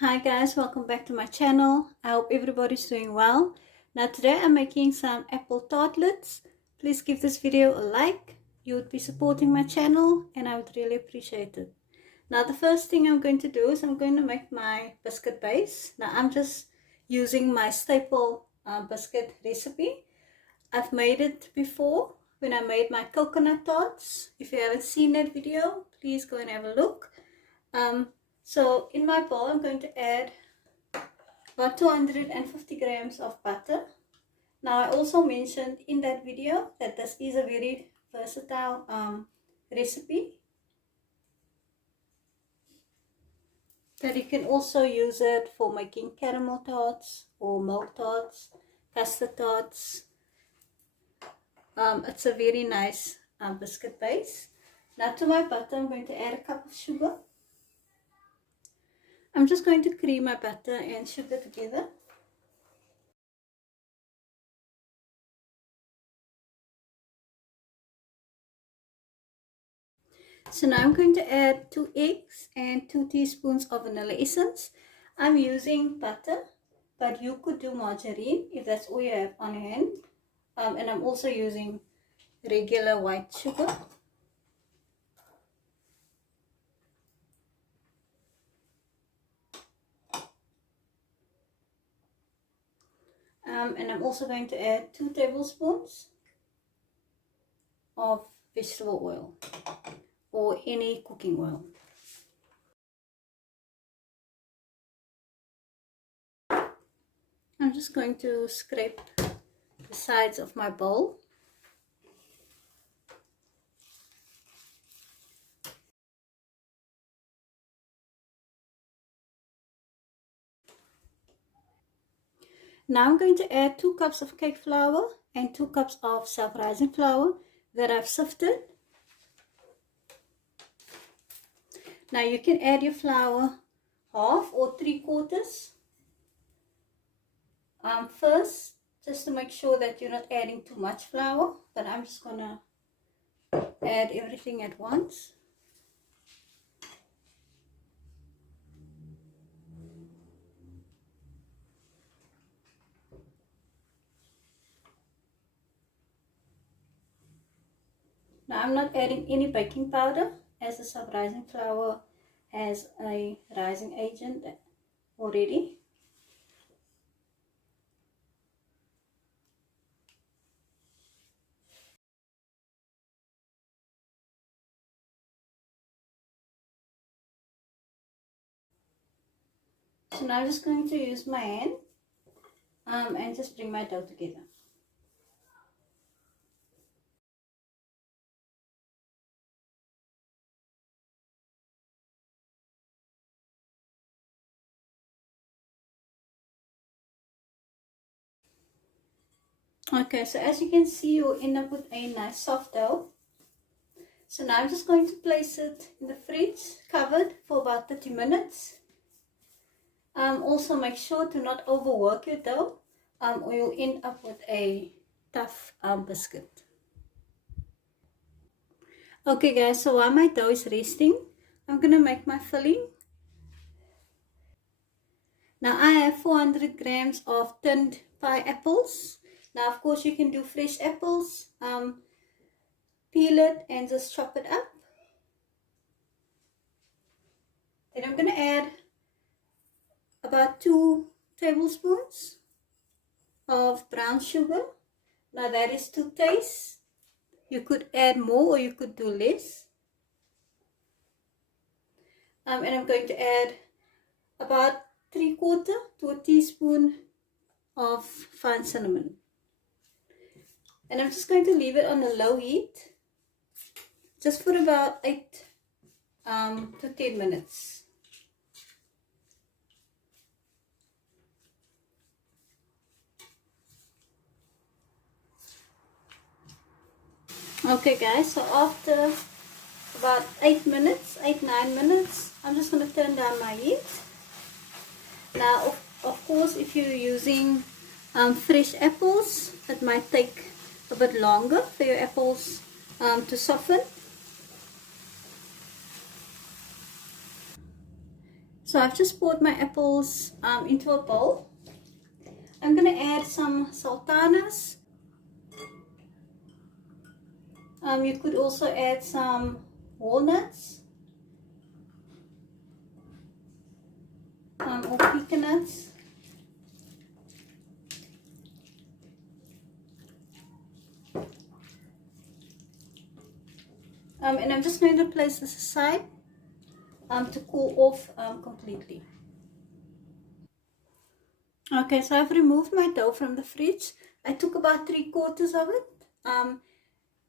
Hi guys, welcome back to my channel. I hope everybody's doing well. Now today I'm making some apple tartlets. Please give this video a like. You would be supporting my channel and I would really appreciate it. Now the first thing I'm going to do is I'm going to make my biscuit base. Now I'm just using my staple biscuit recipe. I've made it before when I made my coconut tarts. If you haven't seen that video, please go and have a look. So in my bowl, I'm going to add about 250 grams of butter. Now I also mentioned in that video that this is a very versatile recipe. That you can also use it for making caramel tarts or milk tarts, custard tarts. It's a very nice biscuit base. Now to my butter, I'm going to add a cup of sugar. I'm just going to cream my butter and sugar together. So now I'm going to add 2 eggs and 2 teaspoons of vanilla essence. I'm using butter, but you could do margarine if that's all you have on hand. And I'm also using regular white sugar. And I'm also going to add 2 tablespoons of vegetable oil or any cooking oil. I'm just going to scrape the sides of my bowl. Now I'm going to add 2 cups of cake flour and 2 cups of self-rising flour that I've sifted. Now you can add your flour half or 3/4. First, just to make sure that you're not adding too much flour, but I'm just gonna add everything at once. Now I'm not adding any baking powder as the self-rising flour has a rising agent already. So now I'm just going to use my hand and just bring my dough together. Okay, so as you can see, you'll end up with a nice soft dough. So now I'm just going to place it in the fridge, covered for about 30 minutes. Also make sure to not overwork your dough or you'll end up with a tough biscuit. Okay guys, so while my dough is resting, I'm going to make my filling. Now I have 400 grams of tinned pineapples. Now of course you can do fresh apples. Peel it and just chop it up. Then I'm going to add about 2 tablespoons of brown sugar. Now that is to taste. You could add more or you could do less. And I'm going to add about 3/4 to a teaspoon of fine cinnamon. And I'm just going to leave it on a low heat just for about 8 to 10 minutes. Okay guys, so after about 8 minutes, 8-9 minutes, I'm just going to turn down my heat. Now of course if you're using fresh apples, it might take a bit longer for your apples to soften. So I've just poured my apples into a bowl. I'm going to add some sultanas. You could also add some walnuts or pecan nuts. And I'm just going to place this aside to cool off completely. Okay, so I've removed my dough from the fridge. I took about 3/4 of it,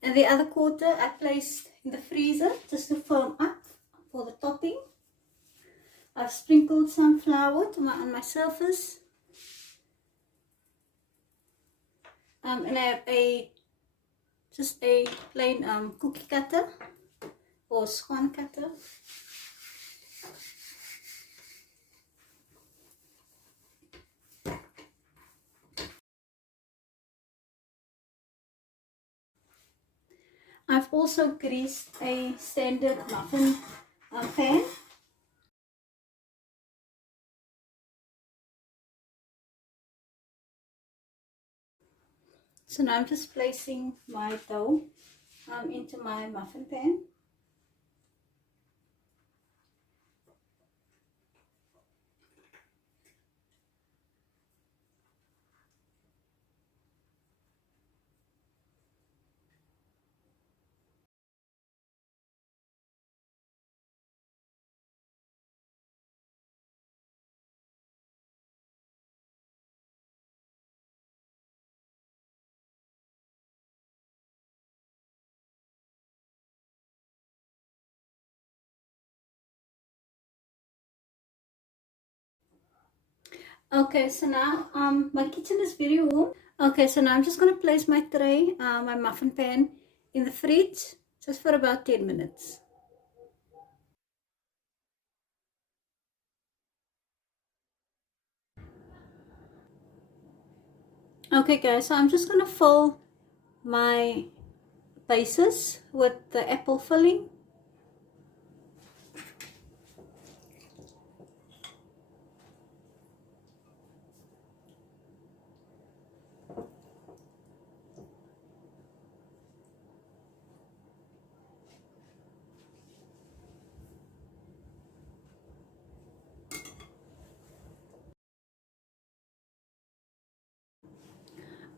and the other quarter I placed in the freezer just to firm up for the topping. I've sprinkled some flour on my surface, and I have just a plain cookie cutter or scone cutter. I've also greased a standard muffin pan. So now I'm just placing my dough into my muffin pan. Okay, so now my kitchen is very warm. Okay, so now I'm just going to place my tray, my muffin pan, in the fridge just for about 10 minutes. Okay guys, so I'm just going to fill my bases with the apple filling.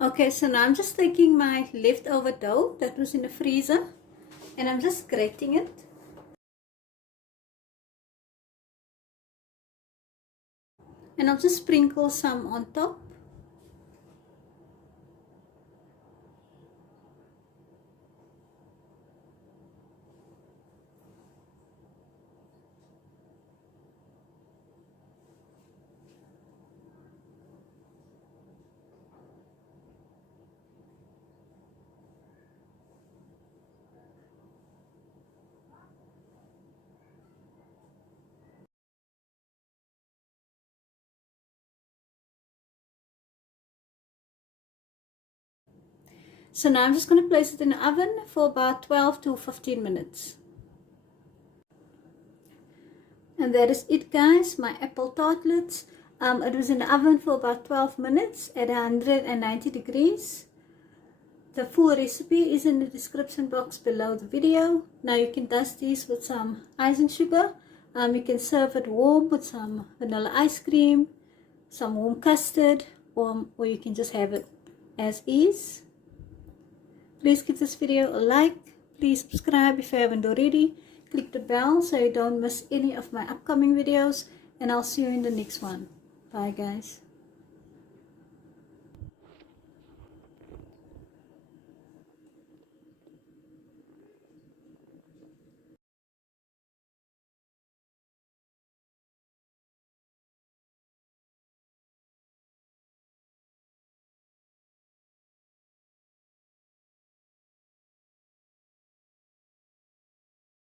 Okay, so now I'm just taking my leftover dough that was in the freezer and I'm just grating it. And I'll just sprinkle some on top. So now I'm just going to place it in the oven for about 12 to 15 minutes. And that is it guys, my apple tartlets. It was in the oven for about 12 minutes at 190 degrees. The full recipe is in the description box below the video. Now you can dust these with some icing sugar. You can serve it warm with some vanilla ice cream, some warm custard, or you can just have it as is. Please give this video a like. Please subscribe if you haven't already. Click the bell so you don't miss any of my upcoming videos. And I'll see you in the next one. Bye guys.